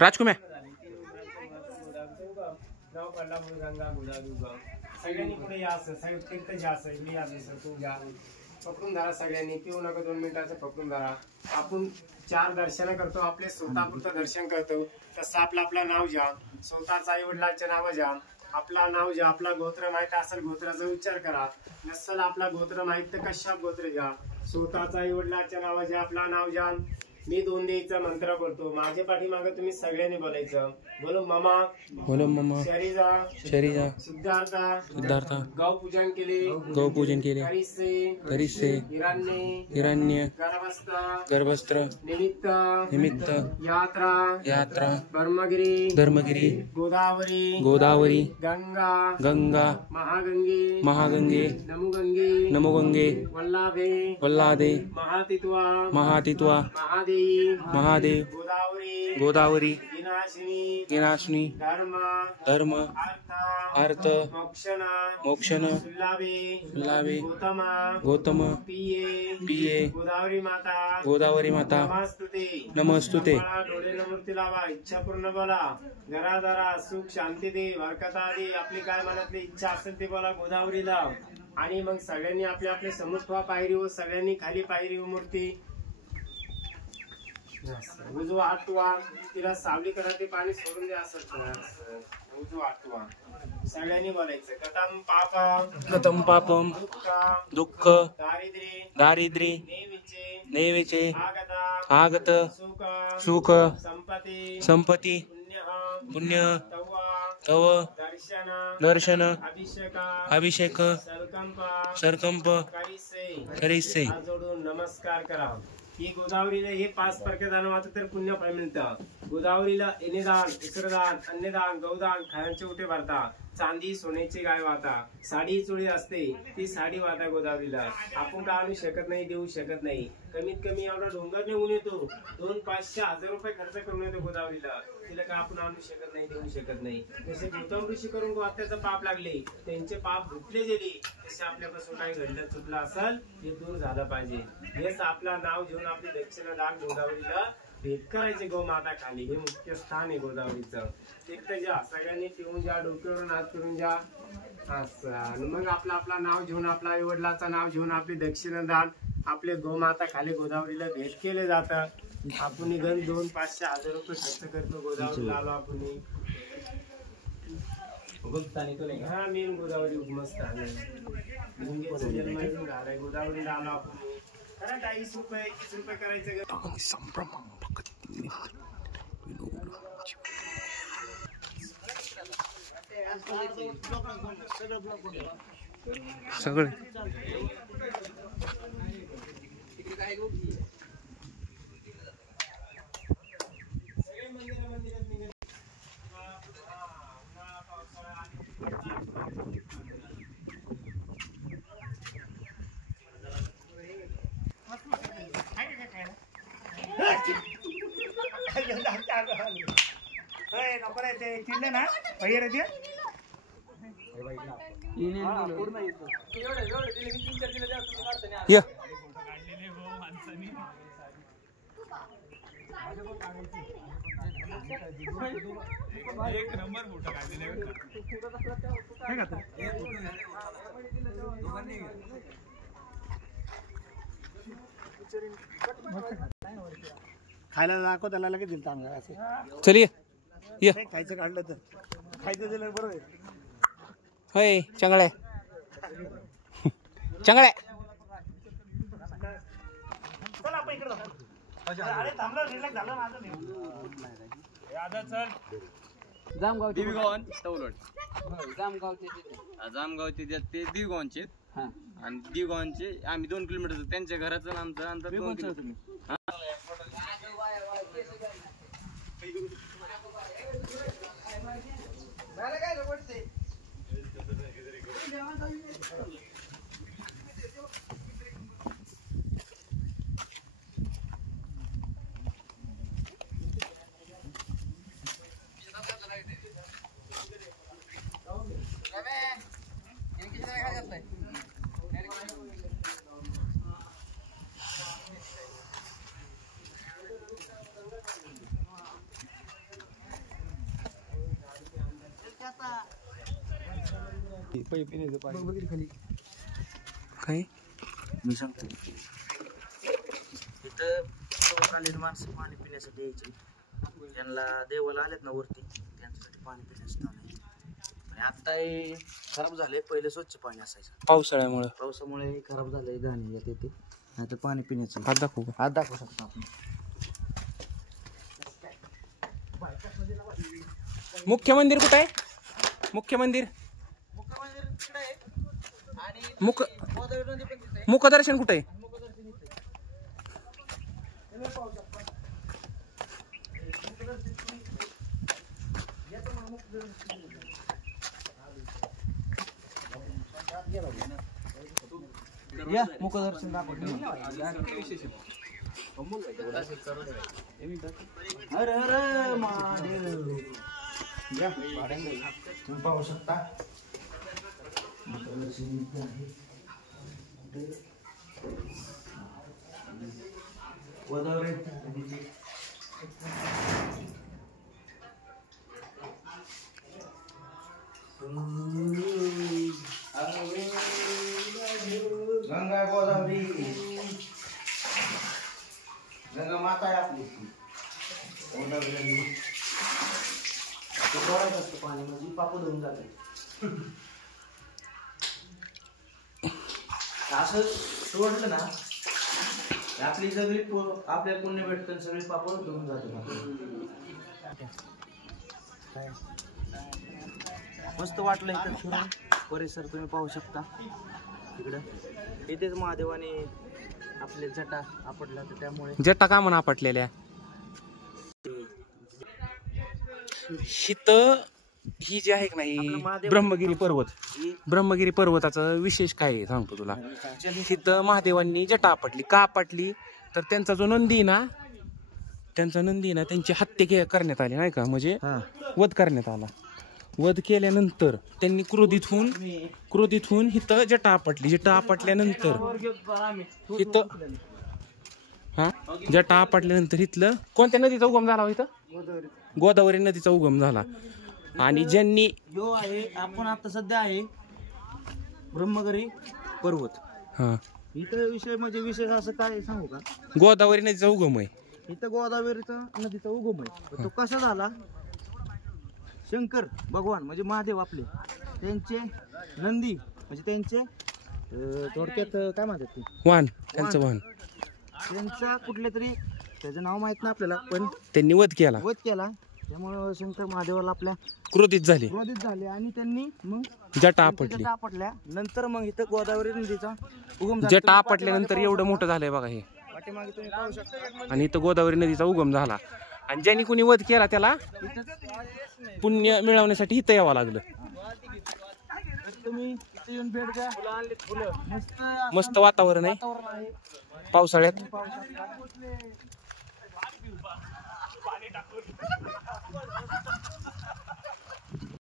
राजकुमार सगळ्यांनी पुढे या असं तीर्थ घ्या असं मी असं तू घ्या पकडून धरा सगळ्यांनी पिऊ नका 2 मिनिटाचं पकडून धरा. आपण 4 दर्शन करतो आपले स्वतःपुरतं दर्शन करतो तसं आपलं नाव घ्या स्वतःचा आई वडिलांचे नाव घ्या आपला नाव घ्या आपला गोत्र माहित असेल गोत्राचा उच्चार करा नसेल आपला गोत्र माहित तर कशा गोत्र घ्या स्वतःचा आई वडिलांच्या नाव घ्या आपला नाव घ्या. मी 2 देईचा मंत्र बोलतो माझ्या पाठीमागे तुम्ही सगळ्यांनी बोलायचं बोलो ममा शरीजा सिद्धार्थ गौ पूजन केले करिसे हिरण्य गर्भस्त्र निमित्त यात्रा धर्मगिरी गोदावरी गंगा महागंगे नमोगंगे वल्लादे महातित्वा महादेव गोदावरी विनाशिनी धर्म अर्थ मोक्षण लाभे गौतम पिये गोदावरी माता नमस्तुते. डोळे लावा इच्छा पूर्ण बोला घरादारा सुख शांती दे बरकता दे आपली काय मनातली इच्छा असेल ते बोला गोदावरीला. आणि मग सगळ्यांनी आपले आपले समुख पायरी व सगळ्यांनी खाली पायरी व मूर्ती उजवा आठवा तिला सावली करा ते पाणी सोडून द्या असं उजवा आठवा सगळ्यांनी बोलायचं कथम पापम दुःख दारिद्र्य नेवेचे आगत सुख संपत्ती पुण्य तव दर्शन अभिषेक सरकंप करिसे जोडून नमस्कार करा. ही गोदावरीला हे 5 प्रकार दान वाचत तर पुण्य फळ मिळतं. गोदावरीला येणेदान इसरदान अन्नदान गौदान खायांचे उठे भरता चांदी सोन्याची गाय वाता साडी चोळी असते ती साडी वाता गोदावरीला. आपण का आणू शकत नाही देऊ शकत नाही कमीत कमी एवढा डोंगर निघून येतो 200-500 रुपये खर्च करून येतो गोदावरीला तिला का आपण आणू शकत नाही देऊ शकत नाही. जसे गौतम ऋषी करून गोत्याचं पाप लागले त्यांचे पाप धुतले गेले तसे आपल्यापासून काही घडलं चुकलं असेल ते दूर झालं पाहिजे. हेच आपला नाव घेऊन आपली दक्षिणा दान गोदावरीला भेट करायचे गो माता खाली हे मुख्य स्थान आहे गोदावरीचं. तीर्थ घ्या सगळ्यांनी पिऊन जा डोक्यावरून हात करून जा असं आणि मग आपला नाव घेऊन आपला आई वडिलाचं नाव घेऊन आपली दक्षिणा दान आपले गोमाता खाली गोदावरीला भेट केले जातात. आपण गण 200-500 रुपये खर्च करतो गोदावरीला आलो आपण हा मेन गोदावरी मस्त आहे जन्म झालाय गोदावरीला आलो आपण करा 20 रुपये 21 रुपये करायचं सगळे ना एक नंबर फोटो काढलेला खायला दाखव त्याला लगेच दिल चांगला असं चलिए ये खायचं काढलं तर खायचं दिलं बरोबर आहे. होय चांगलं चांगलं चल आपण इकडे जाऊ. अरे थांबलो रिलॅक्स झालं माझं नाही आता चल जामगाव दिवगावन तवलड जामगावचे ते दिवगावचे आणि दिवगावचे आम्ही 2 किलोमीटर त्यांच्या घराचं आमचं अंतर 2 किलोमीटर. काय मी सांगतो इथं लोक आलेली माणसं पाणी पिण्यासाठी यायची. त्यांना देवाला आलेत ना वरती त्यांच्यासाठी पाणी पिण्याचं स्थान आहे. आणि आता हे खराब झाले. पहिले स्वच्छ पाणी असायचं. पावसामुळे खराब झालंय. घाणी येते ते. आता पाणी पिण्याचं हात दाखवू का? हात दाखवू शकतो आपण. मुख्य मंदिर कुठं आहे? मुख्य मंदिर मुखदर्शन कुठं आहे? या मुखदर्शन दाखवतो. हर हर महादेव. या तुम्ही पाहू शकता मुखदर्शन इथे आहे. गोदावरी गंगा गोदावरी गंगा माता आहे आपली. गोदावरी डोळ्यात असतं पाणी म्हणजे पापू धुवून जाते. असं सोडलं ना आपली सगळी आपल्याला पुण्य भेटतं. सगळी पापड धुवून जाते. मस्त वाटलं इथं फिरून. परिसर तुम्ही पाहू शकता. इकडं इथेच महादेवाने आपले जटा आपटला तर त्यामुळे जटा का म्हणून आपटलेल्या हित ही जी आहे की नाही ब्रह्मगिरी पर्वत. ब्रह्मगिरी पर्वताचं विशेष काय आहे सांगतो तुला. तिथं महादेवांनी जटा आपटली. का आपटली तर त्यांचा जो नंदी ना त्यांची हत्या करण्यात आली नाही का. म्हणजे वध करण्यात आला. वध केल्यानंतर त्यांनी क्रोधित होऊन हिथं जटा आपटली. जटा आपटल्यानंतर जटा आपटल्यानंतर इथलं कोणत्या नदीचा उगम झाला इथं? गोदावरी नदीचा उगम झाला. आणि ज्यांनी जो आहे आपण आता सध्या आहे ब्रह्मगिरी पर्वत. इथं विषय म्हणजे विशेष असं काय सांगू का. गोदावरी नदीचा उगम आहे. इथं गोदावरीचा नदीचा उगम आहे. तो कसा झाला. शंकर भगवान म्हणजे महादेव आपले त्यांचे नंदी म्हणजे त्यांचे थोडक्यात काय म्हणतात ते वाहन. त्यांचं वाहन त्यांचा कुठल्या तरी त्याचं नाव माहित नाही आपल्याला. पण त्यांनी वध केला. त्यामुळे शंकर महादेवाला आपल्या क्रोधित झाले आणि त्यांनी मग जटा आपटल्या. नंतर मग इथं गोदावरी नदीचा उगम झाला. जटा आपटल्यानंतर एवढं मोठं झालंय बघा हे. पाठीमागे तुम्ही पाहू शकता. आणि इथं गोदावरी नदीचा उगम झाला. आणि ज्यांनी कोणी वध केला त्याला पुण्य मिळवण्यासाठी इथं यावं लागलं. तुम्ही इथे येऊन भेट द्या. मस्त वातावरण आहे पावसाळ्यात. पाहू शकता.